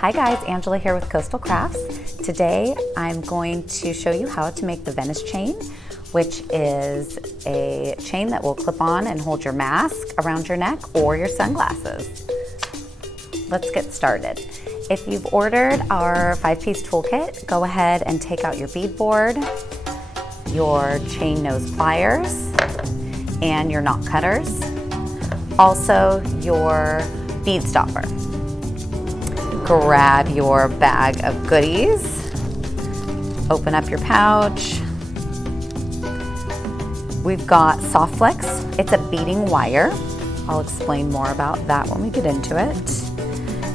Hi guys, Angela here with Coastal Crafts. Today I'm going to show you how to make the Venice chain, which is a chain that will clip on and hold your mask around your neck or your sunglasses. Let's get started. If you've ordered our 5-piece toolkit, go ahead and take out your bead board, your chain nose pliers, and your knot cutters. Also your bead stopper. Grab your bag of goodies, open up your pouch. We've got Soft Flex. It's a beading wire. I'll explain more about that when we get into it.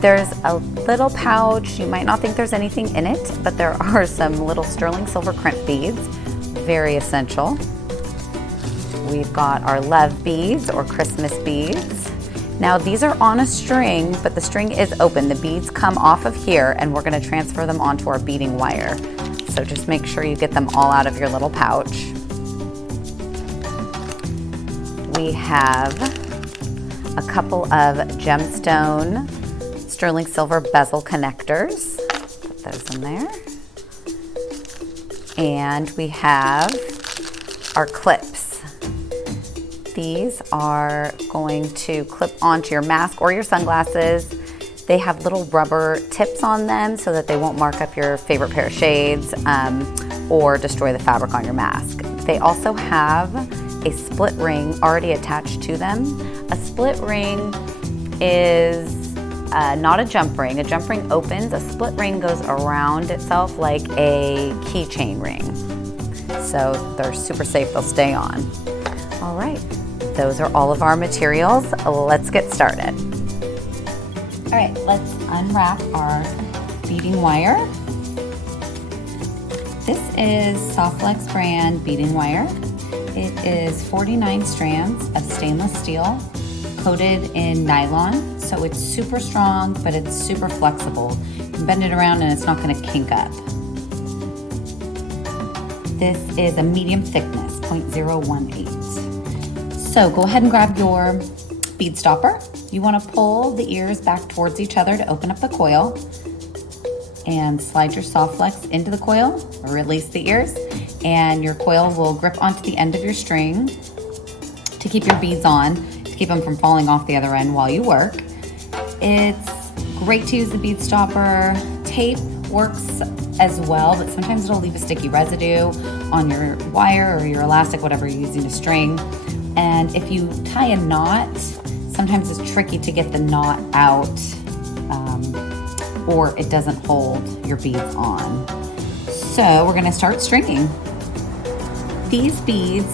There's a little pouch. You might not think there's anything in it, but there are some little sterling silver crimp beads, very essential. We've got our love beads or Christmas beads. Now these are on a string, but the string is open. The beads come off of here and we're gonna transfer them onto our beading wire. So just make sure you get them all out of your little pouch. We have a couple of Gemstone sterling silver bezel connectors. Put those in there. And we have our clips. These are going to clip onto your mask or your sunglasses. They have little rubber tips on them so that they won't mark up your favorite pair of shades or destroy the fabric on your mask. They also have a split ring already attached to them. A split ring is not a jump ring. A jump ring opens, a split ring goes around itself like a keychain ring. So they're super safe, they'll stay on. All right, those are all of our materials. Let's get started. All right, let's unwrap our beading wire. This is Soft Flex brand beading wire. It is 49 strands of stainless steel coated in nylon. So it's super strong, but it's super flexible. You can bend it around and it's not gonna kink up. This is a medium thickness, 0.018. So go ahead and grab your bead stopper. You want to pull the ears back towards each other to open up the coil and slide your Soft Flex into the coil, release the ears, and your coil will grip onto the end of your string to keep your beads on, to keep them from falling off the other end while you work. It's great to use the bead stopper. Tape works as well, but sometimes it'll leave a sticky residue on your wire or your elastic, whatever you're using to string. And if you tie a knot, sometimes it's tricky to get the knot out or it doesn't hold your beads on. So we're gonna start stringing. These beads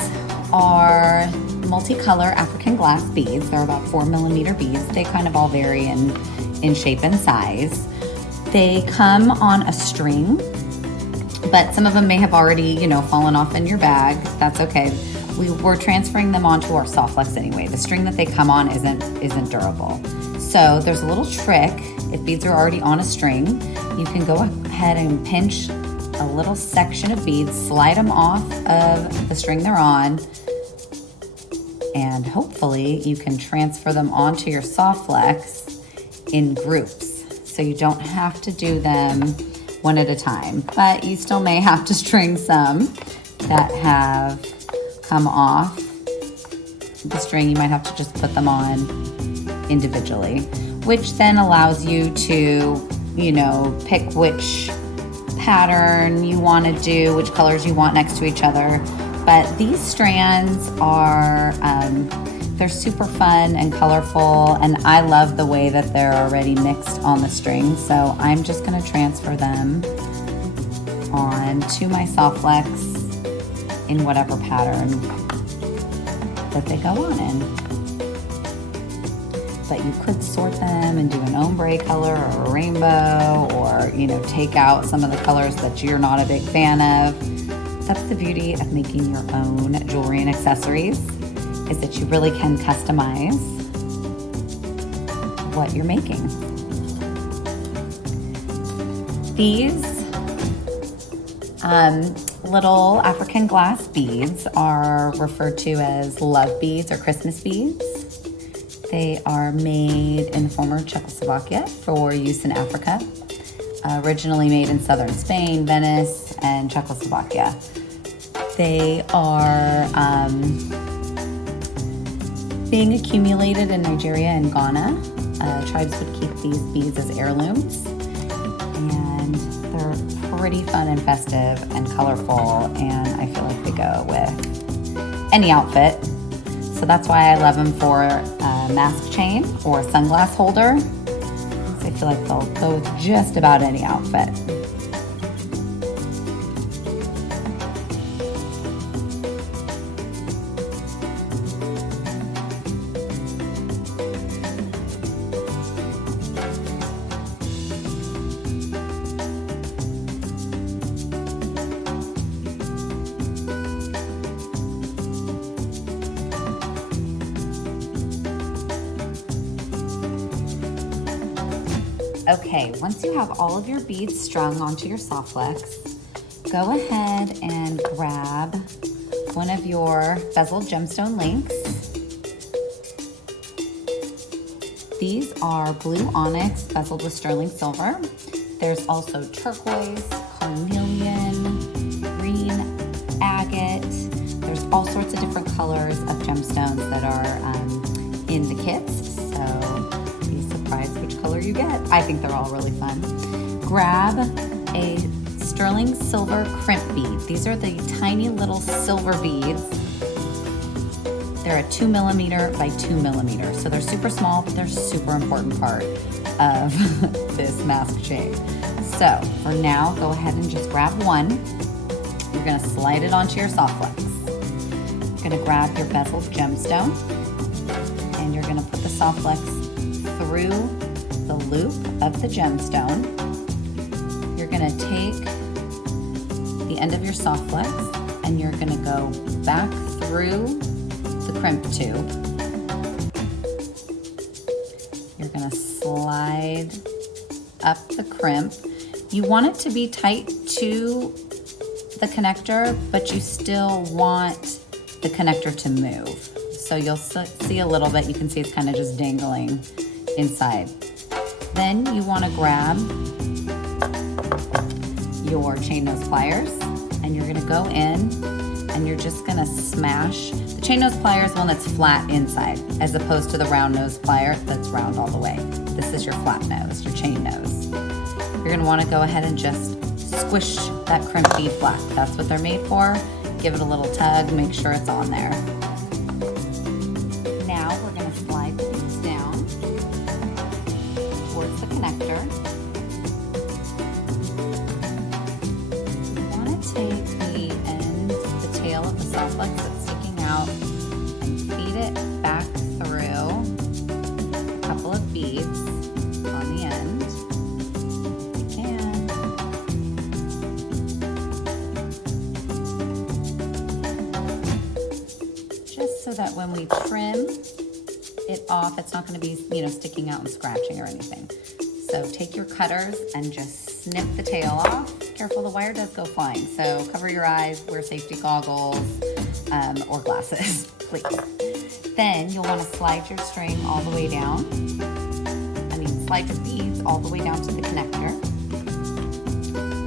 are multicolor African glass beads. They're about 4mm beads. They kind of all vary in shape and size. They come on a string, but some of them may have already, fallen off in your bag. That's okay. We're transferring them onto our Soft Flex anyway. The string that they come on isn't durable. So there's a little trick. If beads are already on a string, you can go ahead and pinch a little section of beads, slide them off of the string they're on, and hopefully you can transfer them onto your Soft Flex in groups. So you don't have to do them one at a time, but you still may have to string some that have come off the string. You might have to just put them on individually, which then allows you to, pick which pattern you want to do, which colors you want next to each other. But these strands are, they're super fun and colorful, and I love the way that they're already mixed on the string. So I'm just going to transfer them onto my Soft Flex in whatever pattern that they go on in. But you could sort them and do an ombre color or a rainbow, or take out some of the colors that you're not a big fan of. That's the beauty of making your own jewelry and accessories, is that you really can customize what you're making. These little African glass beads are referred to as love beads or Christmas beads. They are made in former Czechoslovakia for use in Africa. Originally made in southern Spain, Venice, and Czechoslovakia. They are being accumulated in Nigeria and Ghana. Tribes would keep these beads as heirlooms, and they're pretty fun and festive and colorful, and I feel like they go with any outfit. So that's why I love them for a mask chain or sunglass holder. So I feel like they'll go with just about any outfit. Okay, once you have all of your beads strung onto your soft flex, go ahead and grab one of your bezeled gemstone links. These are blue onyx bezeled with sterling silver. There's also turquoise, carnelian, green agate. There's all sorts of different colors of gemstones that are in the kits. So be surprised which color you get. I think they're all really fun. Grab a sterling silver crimp bead. These are the tiny little silver beads. They're a 2mm by 2mm. So they're super small, but they're a super important part of this mask chain. So for now, go ahead and just grab one. You're gonna slide it onto your soft flex. You're gonna grab your bezeled gemstone, and you're gonna put the soft flex through the loop of the gemstone. You're gonna take the end of your soft flex and you're gonna go back through the crimp tube. You're gonna slide up the crimp. You want it to be tight to the connector, but you still want the connector to move. So you'll see a little bit, you can see it's kind of just dangling inside. Then you want to grab your chain nose pliers, and you're going to go in and you're just going to smash. The chain nose plier is one that's flat inside, as opposed to the round nose plier that's round all the way. This is your flat nose, your chain nose. You're going to want to go ahead and just squish that crimp bead flat. That's what they're made for. Give it a little tug, make sure it's on there. Now we're going to slide the beads down towards the connector. You want to take the end, the tail of the soft flex that's sticking out, and feed it back through a couple of beads on the end. If you can. Just so that when we trim it off, it's not going to be, sticking out and scratching or anything. So take your cutters and just snip the tail off. Careful, the wire does go flying. So cover your eyes, wear safety goggles, or glasses, please. Then you'll want to slide your string all the way down. Slide your beads all the way down to the connector.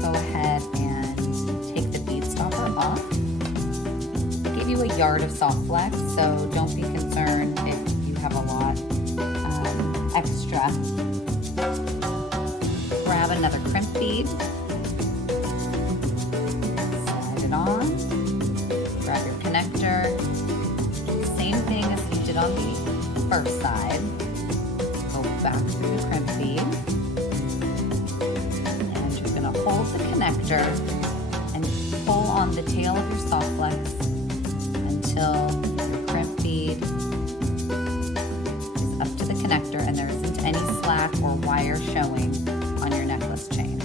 Go ahead and take the bead stopper off. I gave you a yard of soft flex, so don't be concerned if you have a lot extra. Grab another crimp bead, slide it on, grab your connector, same thing as you did on the first side. Go back through the crimp bead, and you're going to hold the connector and pull on the tail of your soft flex until your crimp bead is up to the connector and there isn't any slack or wire showing on your necklace chain.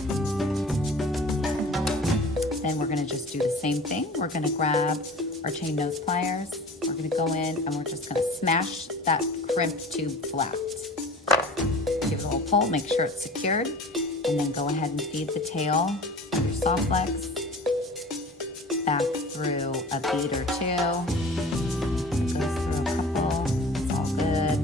Then we're going to just do the same thing. We're going to grab our chain nose pliers. We're going to go in and we're just going to smash that crimp tube flat. Give it a little pull, make sure it's secured, and then go ahead and feed the tail of your soft flex back through a bead or two. It goes through a couple, it's all good.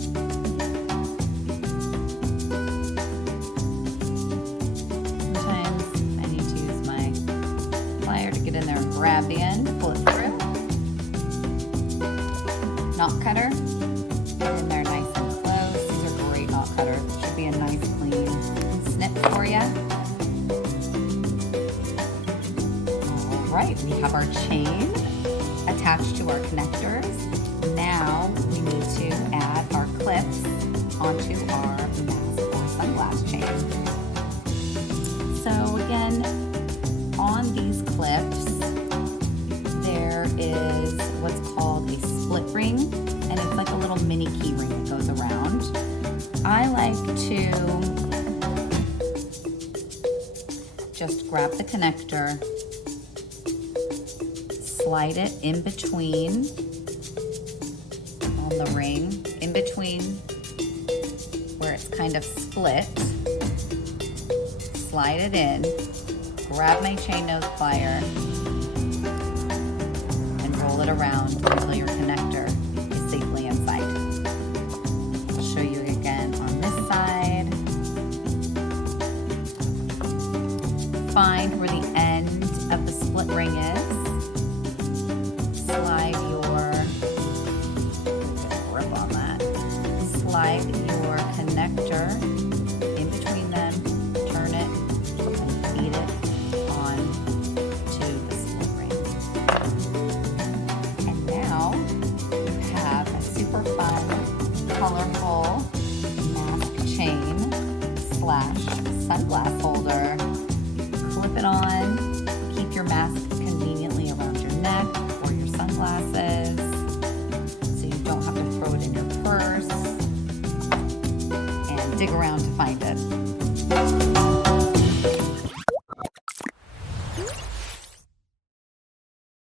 that goes around. I like to just grab the connector, slide it in between on the ring, in between where it's kind of split. Slide it in, grab my chain nose plier, and roll it around until your connector is safely inside. I'll show you again on this side. Find where the end of the split ring is. Slide your, grip on that. Slide your connector in between them, turn it, and feed it on to the split ring. And now you have a super fun, colorful mask chain / sunglass holder. Clip it on, keep your mask conveniently around your neck or your sunglasses so you don't have to throw it in your purse and dig around to find it.